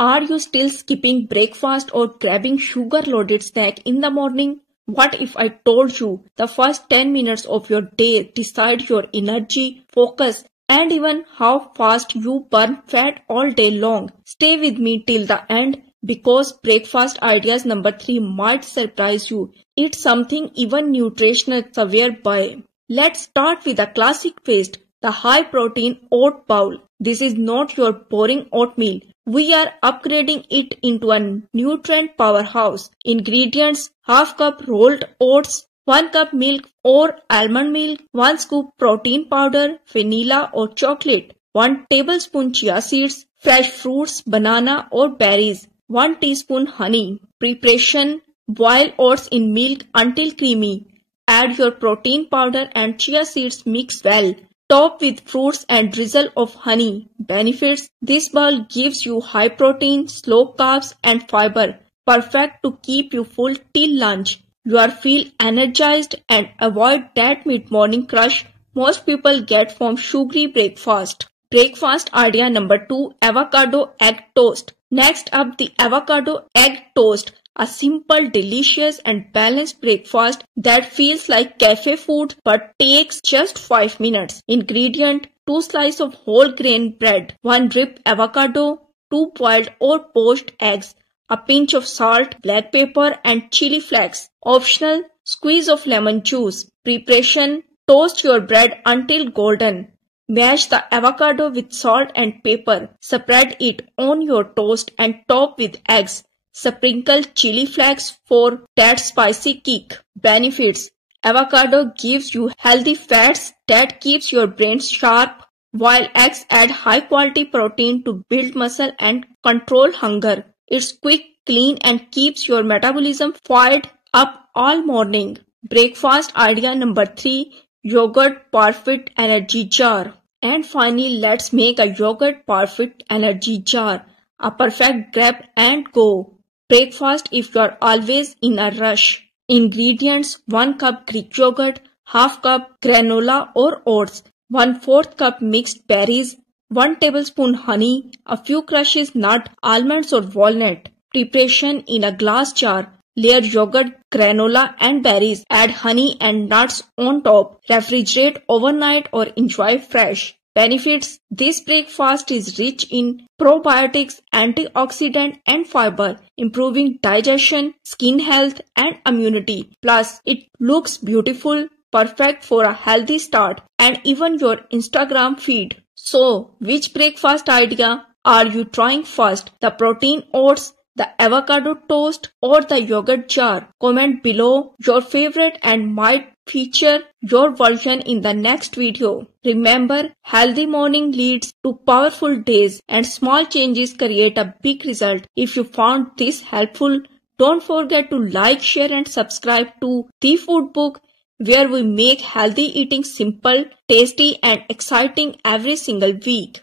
Are you still skipping breakfast or grabbing sugar-loaded snack in the morning? What if I told you the first 10 minutes of your day decide your energy, focus, and even how fast you burn fat all day long? Stay with me till the end because breakfast ideas number 3 might surprise you. It's something even nutritionists swear by. Let's start with a classic feast, the high-protein oat bowl. This is not your boring oatmeal. We are upgrading it into a nutrient powerhouse. Ingredients: half cup rolled oats, 1 cup milk or almond milk, 1 scoop protein powder, vanilla or chocolate, 1 tablespoon chia seeds, fresh fruits, banana or berries, 1 teaspoon honey. Preparation: boil oats in milk until creamy. Add your protein powder and chia seeds, mix well. Top with fruits and drizzle of honey. Benefits: this bowl gives you high protein, slow carbs and fiber, perfect to keep you full till lunch. You are feel energized and avoid that mid-morning crush most people get from sugary breakfast. Breakfast idea number 2, avocado egg toast. Next up, the avocado egg toast. A simple, delicious and balanced breakfast that feels like cafe food but takes just 5 minutes. Ingredient: 2 slices of whole grain bread, 1 ripe avocado, 2 boiled or poached eggs, a pinch of salt, black pepper and chili flakes. Optional: squeeze of lemon juice. Preparation: toast your bread until golden. Mash the avocado with salt and pepper. Spread it on your toast and top with eggs. Sprinkle chili flakes for that spicy kick. Benefits: avocado gives you healthy fats that keeps your brain sharp, while eggs add high quality protein to build muscle and control hunger. It's quick, clean and keeps your metabolism fired up all morning. Breakfast idea number 3, yogurt Parfait Energy Jar. And finally, let's make a yogurt Parfait Energy Jar. A perfect grab and go breakfast if you are always in a rush. Ingredients: 1 cup Greek yogurt, half cup granola or oats, 1/4 cup mixed berries, 1 tablespoon honey, a few crushes nut, almonds or walnut. Preparation: in a glass jar, layer yogurt, granola and berries, add honey and nuts on top. Refrigerate overnight or enjoy fresh. Benefits: this breakfast is rich in probiotics, antioxidants and fiber, improving digestion, skin health and immunity. Plus, it looks beautiful, perfect for a healthy start and even your Instagram feed. So, which breakfast idea are you trying first? The protein oats, the avocado toast or the yogurt jar? Comment below your favorite and might feature your version in the next video. Remember, healthy morning leads to powerful days and small changes create a big result. If you found this helpful, don't forget to like, share and subscribe to The Food Book, where we make healthy eating simple, tasty and exciting every single week.